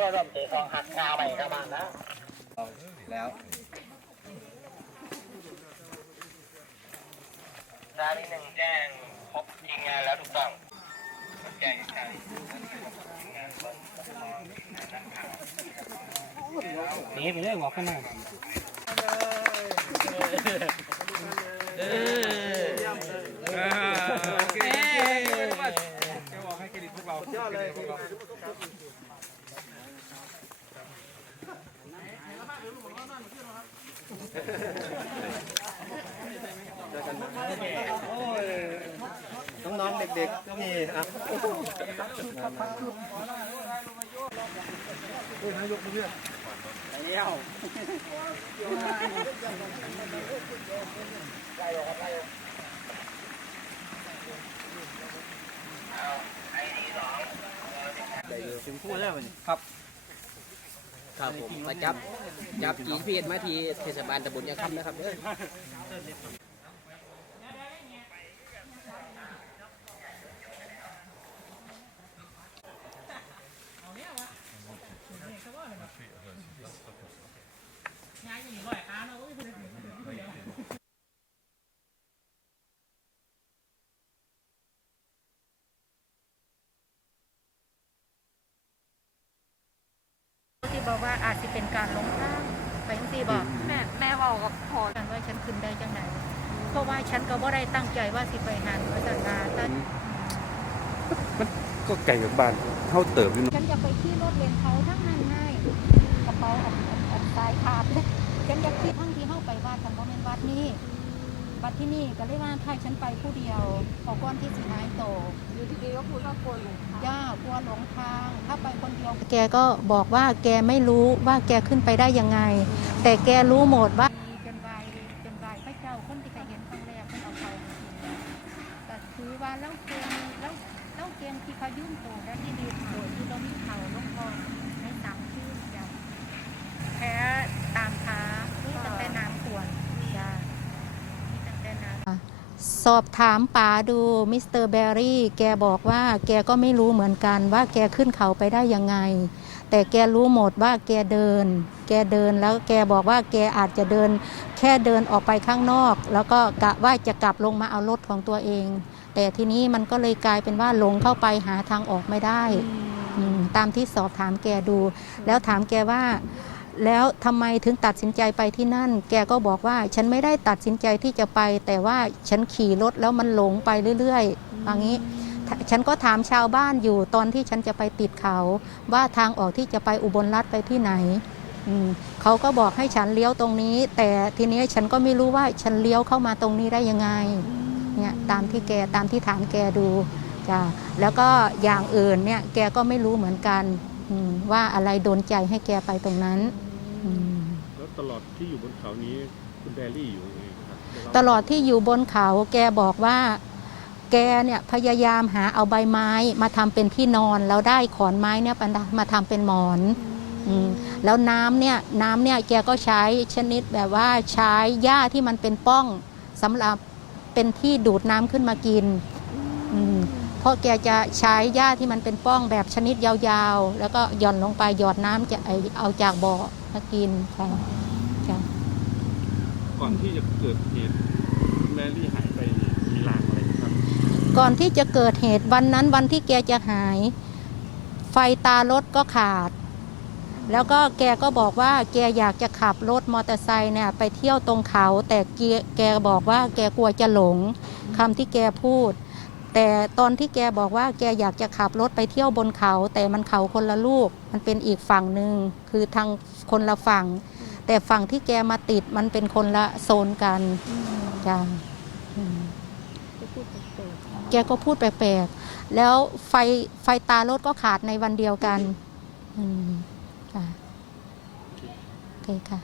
พื่อร่วมตีฟองหักงาใหม่ประมาณนะแล้วรายที่หนึ่งแจ้งพบทีมงานแล้วถูกต้องแจ้งใช่หนีไปเรื่องบอกกันหน่อยโอเคจะบอกให้เครดิตพวกเรายอดเลยพวกเรา น้องๆ เด็กๆ ก็มีอะเฮ้ยนายกมือเพื่อนถึงพูดแล้วนี่ครับ ครับผมมาจับจับจีนพีเอมาที่เทศบาลตำบลยางคำนะครับเด้อย้ายอยู่นี่บอ้านเอา กว่าอาจจะเป็นการหลงทางไปจังซี่บอกแม่แม่เว่ากับพ่อกันว่าฉันขึ้นได้จังไหนเพราะว่าฉันก็บ่ได้ตั้งใจว่าสิไปหันพัฒนาแต่มันก็ไก่กับบ้านเท่าเติบอยู่เนาะฉันจะไปขี่รถเลนเขาทั้งนั้นให้กระเป๋าอันอันอันสายขาดเลยฉันจะขี่ทั้งที่เข้าไปวัดกันบ่แม่นวัดนี้ วัดที่นี่ก็เลยว่าถ้าฉันไปผู้เดียวพอก้อนที่สิหายโตอยู่ดีๆก็พูดว่ากลัวหลงทางย่ากลัวหลงทาง ถ้าไปคนเดียว แกก็บอกว่าแกไม่รู้ว่าแกขึ้นไปได้ยังไง แต่แกรู้หมดว่าจนวายจนวายพระเจ้าคนที่เคยเห็นครั้งแรกเพิ่นเอาไปแต่คือว่าแล้วเกมแล้วแล้วเกมที่เขายื่นโตและที่ดีโดยที่เรามีเขาลงคอในสามชื่อจ้ะแพ้ตามท้าที่ตั้งแต่น้ำขวนจ้ะที่ตั้งแต่น้ำ ส อบถามป๋าดูมิสเตอร์แบรี่แกบอกว่าแกก็ไม่รู้เหมือนกันว่าแกขึ้นเขาไปได้ยังไง แต่แกรู้หมดว่าแกเดิน แกเดินแล้วแกบอกว่าแกอาจจะเดิน แค่เดินออกไปข้างนอก แล้วก็กะว่าจะกลับลงมาเอารถของตัวเอง แต่ทีนี้มันก็เลยกลายเป็นว่าหลงเข้าไปหาทางออกไม่ได้อืมตามที่สอบถามแกดู แล้วถามแกว่า แล้วทำไมถึงตัดสินใจไปที่นั่น แกก็บอกว่าฉันไม่ได้ตัดสินใจที่จะไป แต่ว่าฉันขี่รถแล้วมันหลงไปเรื่อยๆอย่างนี้ ฉันก็ถามชาวบ้านอยู่ตอนที่ฉันจะไปติดเขา ว่าทางออกที่จะไปอุบลรัฐไปที่ไหนอืมเขาก็บอกให้ฉันเลี้ยวตรงนี้ แต่ทีนี้ฉันก็ไม่รู้ว่าฉันเลี้ยวเข้ามาตรงนี้ได้ยังไงเนี่ยตามที่แกตามที่ถามแกดูจ้ะแล้วก็อย่างอื่นเนี่ยแกก็ไม่รู้เหมือนกันอืมว่าอะไรโดนใจให้แกไปตรงนั้นอืมแล้ว ตลอดที่อยู่บนเขานี้คุณแดรี่อยู่ยังไงครับตลอดที่อยู่บนเขา แกบอกว่า แกเนี่ยพยายามหาเอาใบไม้มาทำเป็นที่นอนแล้วได้ขอนไม้เนี่ยมาทำเป็นหมอนอแล้วน้ำเนี่ยน้ำเนี่ยแกก็ใช้ชนิดแบบว่าใช้หญ้าที่มันเป็นป้องสำหรับเป็นที่ดูดน้ำขึ้นมากินเพราะแกจะใช้หญ้าที่มันเป็นป้องแบบชนิดยาวๆ แล้วก็หย่อนลงไปหยอดน้ำจะเอาจากบ่อมากินค่ะ ก่อนที่จะเกิดเหตุแดรี่หายไปเนี่ยมีลางอะไรไหมครับ ก่อนที่จะเกิดเหตุวันนั้นวันที่แกจะหาย ไฟตารถก็ขาด แล้วก็แกก็บอกว่าแกอยากจะขับรถมอเตอร์ไซค์เนี่ยไปเที่ยวตรงเขา แต่แกแกบอกว่าแกกลัวจะหลงคำที่แกพูด แต่ตอนที่แกบอกว่าแกอยากจะขับรถไปเที่ยวบนเขา แต่มันเขาคนละลูกมันเป็นอีกฝั่งหนึ่งคือทางคนละฝั่ง แต่ฝั่งที่แกมาติดมันเป็นคนละโซนกันจ้าอืมแกก็พูดแปลกๆ แล้วไฟไฟตารถก็ขาดในวันเดียวกัน อืมค่ะโอเคค่ะ